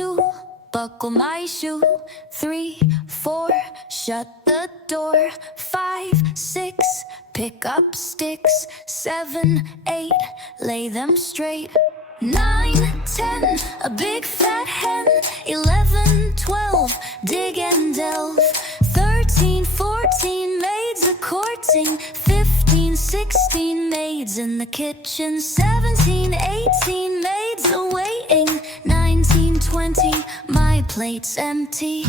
2, buckle my shoe. 3, 4, shut the door. 5, 6, pick up sticks. 7, 8, lay them straight. 9, 10, a big fat hen. 11, 12, dig and delve. 13, 14, maids a courting. 15, 16, maids in the kitchen. 17, 18, maids a waiting. 19, 20, my plate's empty.